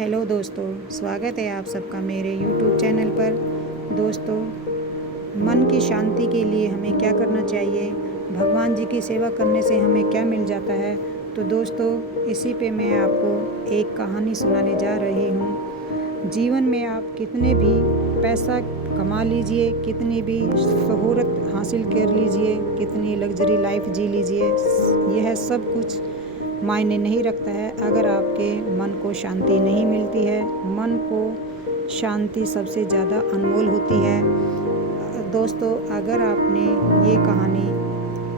Hello दोस्तों, स्वागत है आप सबका मेरे YouTube चैनल पर। दोस्तों, मन की शांति के लिए हमें क्या करना चाहिए, भगवान जी की सेवा करने से हमें क्या मिल जाता है। तो दोस्तों, इसी पे मैं आपको एक कहानी सुनाने जा रही हूँ। जीवन में आप कितने भी पैसा कमा लीजिए, कितनी भी शोहरत हासिल कर लीजिए, कितनी लग्जरी लाइफ जी लीजिए, यह सब कुछ मायने नहीं रखता है अगर आपके मन को शांति नहीं मिलती है। मन को शांति सबसे ज़्यादा अनमोल होती है। दोस्तों, अगर आपने ये कहानी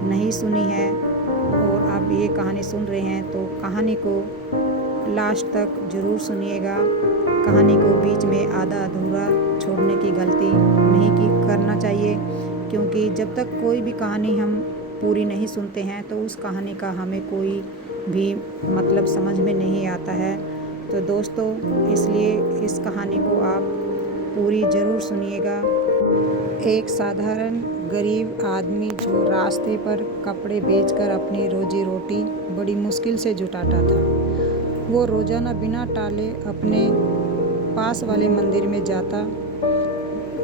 नहीं सुनी है और आप ये कहानी सुन रहे हैं तो कहानी को लास्ट तक ज़रूर सुनिएगा। कहानी को बीच में आधा अधूरा छोड़ने की गलती नहीं करना चाहिए, क्योंकि जब तक कोई भी कहानी हम पूरी नहीं सुनते हैं तो उस कहानी का हमें कोई भी मतलब समझ में नहीं आता है। तो दोस्तों, इसलिए इस कहानी को आप पूरी ज़रूर सुनिएगा। एक साधारण गरीब आदमी जो रास्ते पर कपड़े बेचकर अपनी रोजी रोटी बड़ी मुश्किल से जुटाता था, वो रोज़ाना बिना टाले अपने पास वाले मंदिर में जाता,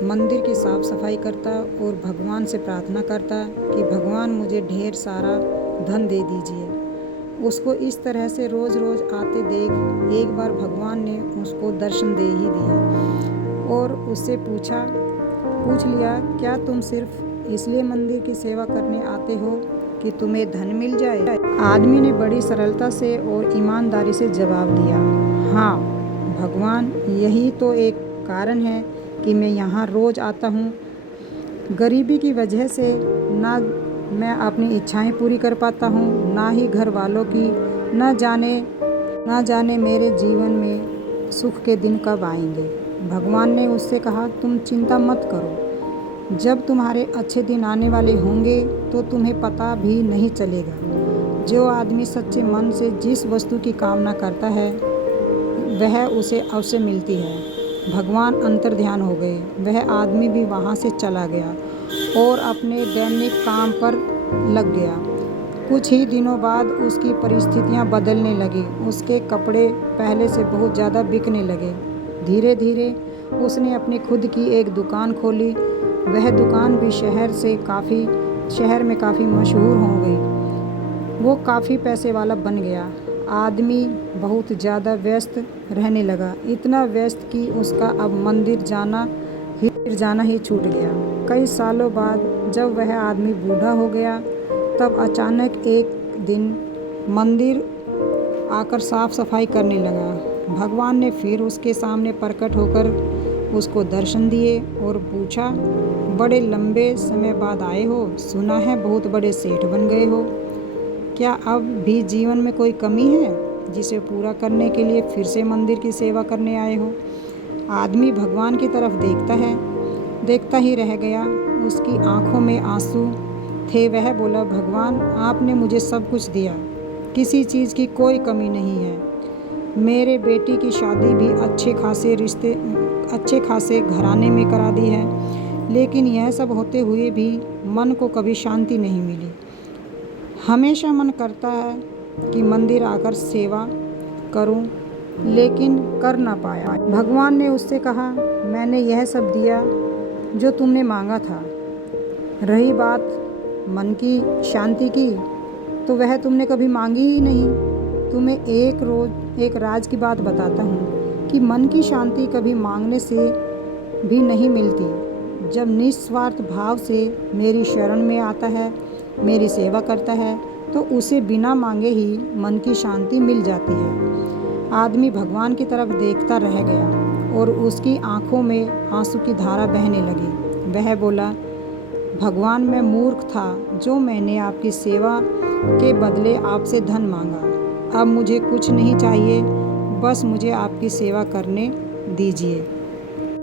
मंदिर की साफ़ सफाई करता और भगवान से प्रार्थना करता कि भगवान मुझे ढेर सारा धन दे दीजिए। उसको इस तरह से रोज़ रोज़ आते देख एक बार भगवान ने उसको दर्शन दे ही दिए और उससे पूछ लिया, क्या तुम सिर्फ इसलिए मंदिर की सेवा करने आते हो कि तुम्हें धन मिल जाए? आदमी ने बड़ी सरलता से और ईमानदारी से जवाब दिया, हाँ भगवान, यही तो एक कारण है कि मैं यहाँ रोज़ आता हूँ। गरीबी की वजह से ना मैं अपनी इच्छाएं पूरी कर पाता हूँ, ना ही घर वालों की। न जाने मेरे जीवन में सुख के दिन कब आएंगे। भगवान ने उससे कहा, तुम चिंता मत करो, जब तुम्हारे अच्छे दिन आने वाले होंगे तो तुम्हें पता भी नहीं चलेगा। जो आदमी सच्चे मन से जिस वस्तु की कामना करता है वह उसे अवश्य मिलती है। भगवान अंतर्ध्यान हो गए। वह आदमी भी वहाँ से चला गया और अपने दैनिक काम पर लग गया। कुछ ही दिनों बाद उसकी परिस्थितियाँ बदलने लगी। उसके कपड़े पहले से बहुत ज़्यादा बिकने लगे। धीरे धीरे उसने अपनी खुद की एक दुकान खोली। वह दुकान भी शहर में काफ़ी मशहूर हो गई। वो काफ़ी पैसे वाला बन गया। आदमी बहुत ज़्यादा व्यस्त रहने लगा, इतना व्यस्त कि उसका अब मंदिर जाना ही छूट गया। कई सालों बाद जब वह आदमी बूढ़ा हो गया तब अचानक एक दिन मंदिर आकर साफ सफाई करने लगा। भगवान ने फिर उसके सामने प्रकट होकर उसको दर्शन दिए और पूछा, बड़े लंबे समय बाद आए हो, सुना है बहुत बड़े सेठ बन गए हो। क्या अब भी जीवन में कोई कमी है जिसे पूरा करने के लिए फिर से मंदिर की सेवा करने आए हो? आदमी भगवान की तरफ देखता ही रह गया। उसकी आंखों में आंसू थे। वह बोला, भगवान, आपने मुझे सब कुछ दिया, किसी चीज़ की कोई कमी नहीं है। मेरे बेटी की शादी भी अच्छे खासे घराने में करा दी है, लेकिन यह सब होते हुए भी मन को कभी शांति नहीं मिली। हमेशा मन करता है कि मंदिर आकर सेवा करूं, लेकिन कर ना पाया। भगवान ने उससे कहा, मैंने यह सब दिया जो तुमने मांगा था। रही बात मन की शांति की, तो वह तुमने कभी मांगी ही नहीं। तुम्हें एक राज की बात बताता हूँ कि मन की शांति कभी मांगने से भी नहीं मिलती। जब निस्वार्थ भाव से मेरी शरण में आता है, मेरी सेवा करता है, तो उसे बिना मांगे ही मन की शांति मिल जाती है। आदमी भगवान की तरफ देखता रह गया और उसकी आंखों में आंसू की धारा बहने लगी। वह बोला, भगवान, मैं मूर्ख था जो मैंने आपकी सेवा के बदले आपसे धन मांगा। अब मुझे कुछ नहीं चाहिए, बस मुझे आपकी सेवा करने दीजिए।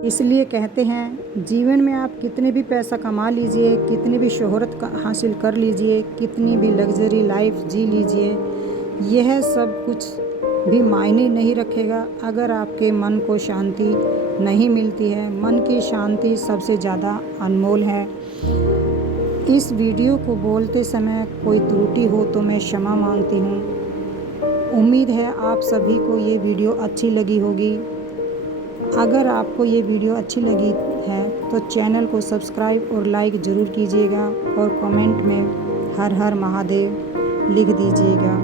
इसलिए कहते हैं, जीवन में आप कितने भी पैसा कमा लीजिए, कितनी भी शोहरत हासिल कर लीजिए, कितनी भी लग्जरी लाइफ जी लीजिए, यह सब कुछ भी मायने नहीं रखेगा अगर आपके मन को शांति नहीं मिलती है। मन की शांति सबसे ज़्यादा अनमोल है। इस वीडियो को बोलते समय कोई त्रुटि हो तो मैं क्षमा मांगती हूँ उम्मीद है आप सभी को ये वीडियो अच्छी लगी होगी। अगर आपको ये वीडियो अच्छी लगी है तो चैनल को सब्सक्राइब और लाइक ज़रूर कीजिएगा और कमेंट में हर हर महादेव लिख दीजिएगा।